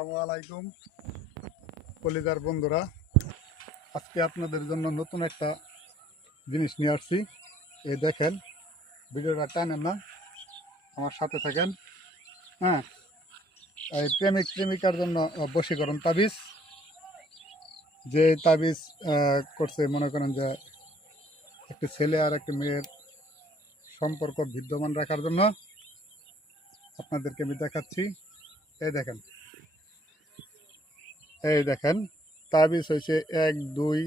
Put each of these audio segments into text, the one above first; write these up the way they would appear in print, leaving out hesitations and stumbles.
আসসালামু আলাইকুম কলিজার বন্ধুরা, আজকে আপনাদের জন্য নতুন একটা জিনিস নিয়ে আসছি। এই দেখেন, ভিডিওটা টানেন না, আমার সাথে থাকেন। হ্যাঁ, এই প্রেমিক প্রেমিকার জন্য বশীকরণ তাবিজ। যে তাবিজ করছে, মনে করেন যে একটি ছেলে আর একটি মেয়ের সম্পর্ক বিদ্যমান রাখার জন্য আপনাদেরকে আমি দেখাচ্ছি। এই দেখেন, এই দেখেন, তাবিজ হয়েছে 1 2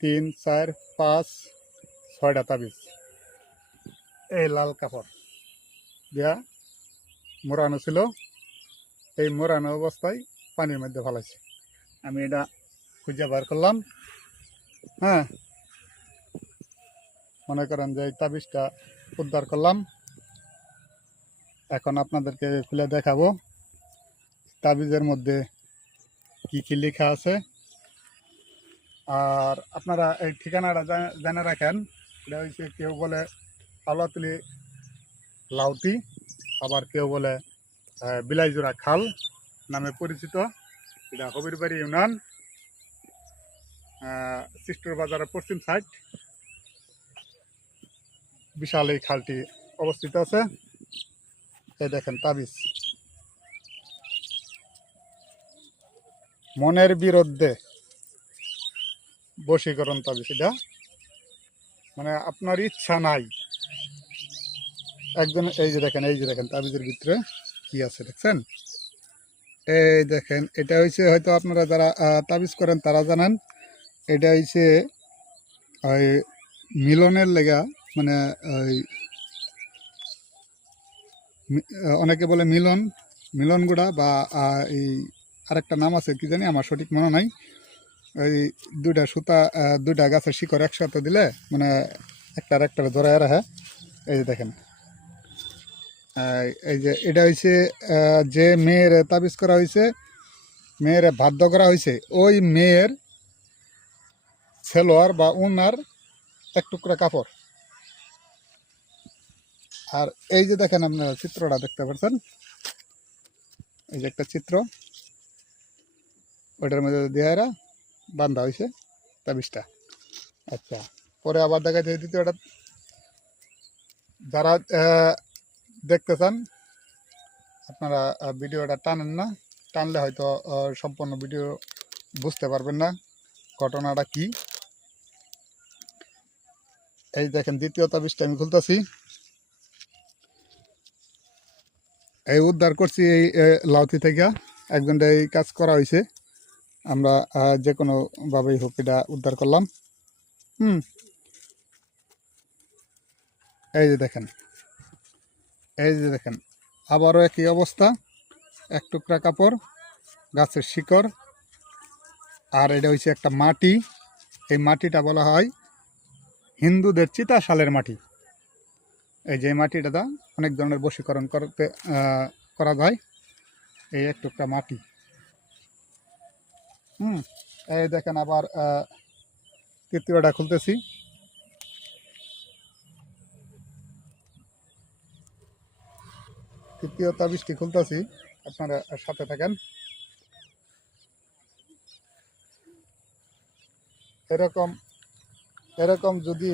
3 4 5 6টা তাবিজ। এই লাল কাপড় দিয়া মোড়ানো ছিল, এই মোড়ানো অবস্থায় পানির মধ্যে ফেলাইছে। আমি এটা খুঁজে বার করলাম। হ্যাঁ, মনে করেন যে এই তাবিজটা উদ্ধার করলাম। এখন আপনাদেরকে খুলে দেখাবো তাবিজের মধ্যে কি কি লেখা আছে। আর আপনারা এই ঠিকানাটা জেনে রাখেন। এটা হচ্ছে, কেউ বলে আওলাতুলি লাউতি, আবার কেউ বলে বিলাইজোড়া খাল নামে পরিচিত। এটা হবিরবাড়ি ইউনিয়ন, সিস্টুর বাজারের পশ্চিম সাইড বিশাল এই খালটি অবস্থিত আছে। এই দেখেন তাবিজ, মনের বিরুদ্ধে বশীকরণ তাবিজ। এটা মানে আপনার ইচ্ছা নাই একজন, এই যে দেখেন তাবিজের ভিতরে কি আছে দেখছেন। এই দেখেন, এটা হয়েছে, হয়তো আপনারা যারা তাবিজ করেন তারা জানেন, এটা হয়েছে ওই মিলনের লেগা, মানে ওই অনেকে বলে মিলন গুড়া, বা এই আরেকটা নাম আছে কি জানি, আমার সঠিক মনে নাই। ওই দুইটা সুতা, দুইটা গাছের শিকড় একসাথে দিলে মানে একটা আরেকটা ধরায় রাখে। এই যে দেখেন, এই যে এটা হয়েছে, যে মেয়ের তাবিজ করা হয়েছে, মেয়ের বাধ্য করা হয়েছে, ওই মেয়ের সেলোয়ার বা উনার এক টুকরা কাপড়। আর এই যে দেখেন, আপনারা চিত্রটা দেখতে পাচ্ছেন, এই যে একটা চিত্র, ওইটার মধ্যে দেয়ারা বান্ধা হয়েছে তাবিজটা। আচ্ছা, পরে আবার দেখাইতে দ্বিতীয়টা। যারা দেখতে চান, আপনারা ভিডিওটা টানেন না, টানলে হয়তো সম্পূর্ণ ভিডিও বুঝতে পারবেন না ঘটনাটা কি। এই দেখেন, দ্বিতীয় তাবিজটা আমি খুলতেছি। এই উদ্ধার করছি এই লাউতি থেকে, একজনটা এই কাজ করা হয়েছে। আমরা যে কোনোভাবেই হোক এটা উদ্ধার করলাম। এই যে দেখেন, এই যে দেখেন, আবারও একই অবস্থা, এক টুকরা কাপড়, গাছের শিকড়, আর এটা হচ্ছে একটা মাটি। এই মাটিটা বলা হয় হিন্দুদের চিতাশালের মাটি। এই যে মাটিটা অনেক ধরনের বশীকরণ করতে করা যায়। এই এক টুকরা মাটি। এই দেখেন, আবার তৃতীয়টা খুলতেছি। তৃতীয় তাবিজটি খুলতেছি, আপনারা সাথে থাকেন। এরকম এরকম যদি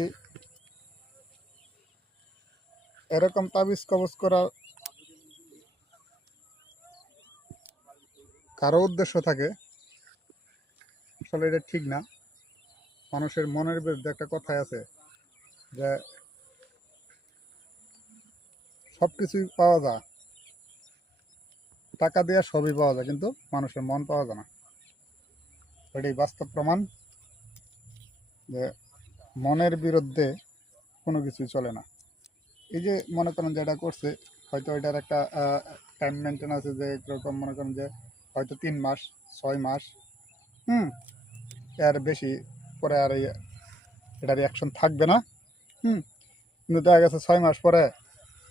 এরকম তাবিজ কবজ করার কারো উদ্দেশ্য থাকে, আসলে এটা ঠিক না। মানুষের মনের বিরুদ্ধে একটা কথাই আছে যে সব কিছুই পাওয়া যায়, টাকা দিয়ে সবই পাওয়া যায়, কিন্তু মানুষের মন পাওয়া যায় না। এটাই বাস্তব প্রমাণ যে মনের বিরুদ্ধে কোনো কিছুই চলে না। এই যে মনে করেন যে এটা করছে, হয়তো এটার একটা টাইম মেনটেন আছে, যে এরকম মনে করেন যে হয়তো 3 মাস 6 মাস, এর বেশি পরে আর এটার অ্যাকশন থাকবে না। কিন্তু দেখা গেছে 6 মাস পরে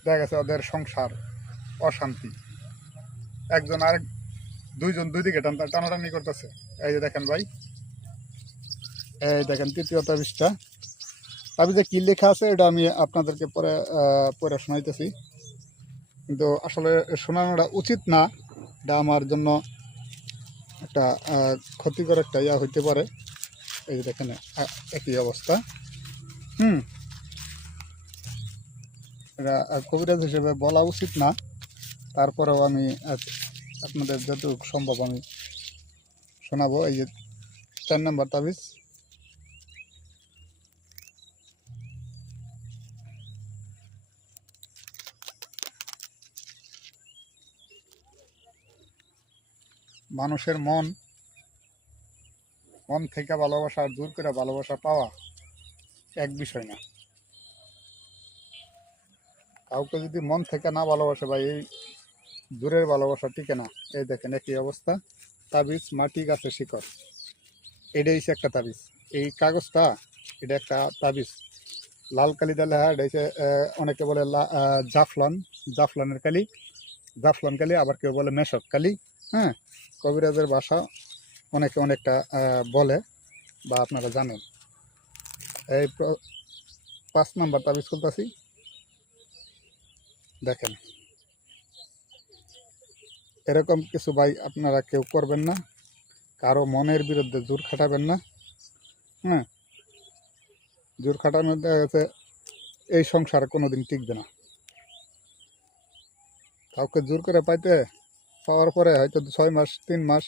দেখা গেছে ওদের সংসার অশান্তি, একজন আরেক, দুইজন দুই দিকে টানাটানি করতেছে। এই যে দেখেন ভাই, এই দেখেন তৃতীয় তাবিজটা। তাবিজে কি লেখা আছে এটা আমি আপনাদেরকে পরে পড়ে শোনাইতেছি, কিন্তু আসলে শোনানোটা উচিত না, এটা আমার জন্য একটা ক্ষতিকর একটা ইয়া হইতে পারে। এই যে দেখেন একই অবস্থা। হুম, এটা কবিরাজ হিসেবে বলা উচিত না, তারপরেও আমি আপনাদের যতটুকু সম্ভব আমি শোনাবো। এই যে 4 নম্বর তাবিজ। মানুষের মন থেকে ভালোবাসা আর জোর করে ভালোবাসা পাওয়া এক বিষয় না। কাউকে যদি মন থেকে না ভালোবাসে বা এই দূরের ভালোবাসা টিকে না। এই দেখেন একই অবস্থা। তাবিজ মাটি গাছে শিকড়, এটা হচ্ছে একটা তাবিজ। এই কাগজটা এটা একটা তাবিজ, লাল কালি দিয়ে লেখা। এটা হচ্ছে অনেকে বলে জাফলানের কালি, জাফলান কালি, আবার কেউ বলে মেশক কালি। হ্যাঁ, কবিরাজের ভাষা অনেকে অনেকটা বলে বা আপনারা জানেন। এই 5 নম্বর তাবিজ খুলতেছি, দেখেন। এরকম কিছু ভাই আপনারা কেউ করবেন না, কারো মনের বিরুদ্ধে জোর খাটাবেন না। হ্যাঁ, জোর খাটানোর দেখা গেছে এই সংসার কোনোদিন টিকবে না। কাউকে জোর করে পাওয়ার পরে হয়তো 6 মাস, 3 মাস,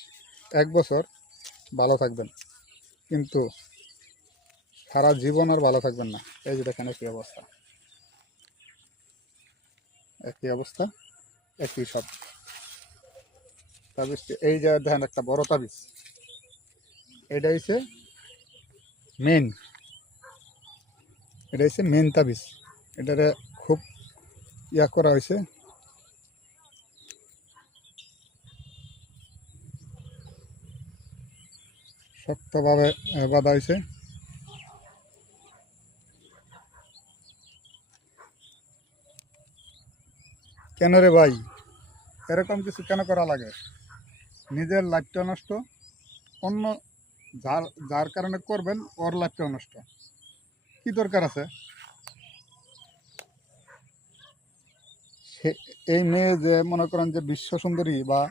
1 বছর ভালো থাকবেন, কিন্তু সারা জীবন আর ভালো থাকবেন না। এই যে দেখেন একই অবস্থা, একই অবস্থা, একই সব তাবিজ। এই যে দেখেন একটা বড় তাবিজ, এটা হচ্ছে মেন, এটা হচ্ছে মেন তাবিজ। এটারে খুব ইয়া করা হয়েছে, শক্তভাবে বাঁধা হয়েছে। কেন রে ভাই, এরকম কিছু কেন করা লাগে? নিজের লাইফটা নষ্ট, অন্য যার যার কারণে করবেন ওর লাইফটাও নষ্ট, কি দরকার আছে? সে এই মেয়ে যে মনে করেন যে বিশ্ব সুন্দরী বা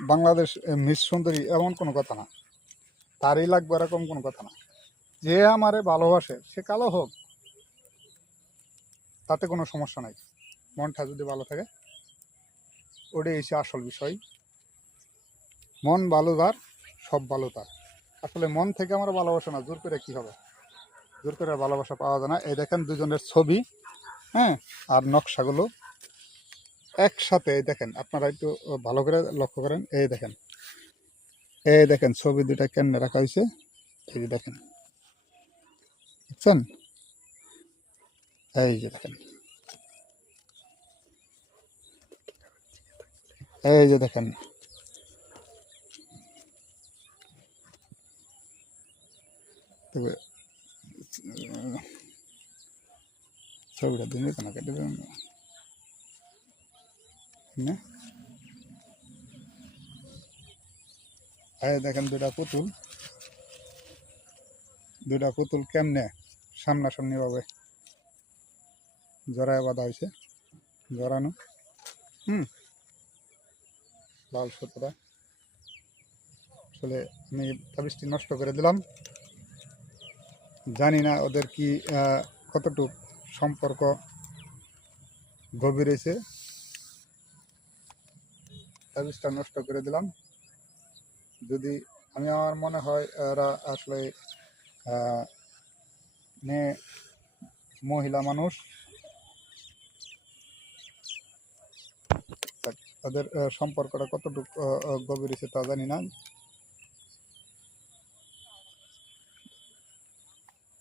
বাংলাদেশ মিস সুন্দরী এমন কোনো কথা না, তারই লাগবে এরকম কোনো কথা না। যে আমারে ভালোবাসে সে কালো হোক, তাতে কোনো সমস্যা নাই। মনটা যদি ভালো থাকে, ওটাই এসে আসল বিষয়। মন ভালো তার, সব ভালো তার। আসলে মন থেকে আমার ভালোবাসা না, জোর করে কি হবে? জোর করে ভালোবাসা পাওয়া যায় না। এই দেখেন দুজনের ছবি, হ্যাঁ, আর নকশাগুলো একসাথে। এই দেখেন, আপনারা একটু ভালো করে লক্ষ্য করেন। এই দেখেন ছবি দুটা কেমনে রাখা হয়েছে। এই যে দেখেন, বুঝছেন? এই যে দেখেন, এই যে দেখেন, তবে ছবিটা দিন কেন কেটে দেবেন না? এই দেখেন দুটা পুতুল কেমনে সামনাসামনি ভাবে জড়ায় বাঁধা হয়েছে, জড়ানো। হুম, লাল সুতোটা। আসলে আমি তাবিজটি নষ্ট করে দিলাম। জানি না ওদের কি কতটুক সম্পর্ক গভীর হয়েছে। তাবিজটা নষ্ট করে দিলাম। যদি আমার মনে হয় এরা আসলে মেয়ে মহিলা মানুষ, তাদের সম্পর্কটা কতটুকু গভীর হয়েছে তা জানি না।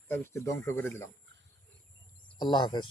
তাবিজটি ধ্বংস করে দিলাম। আল্লাহ হাফেজ।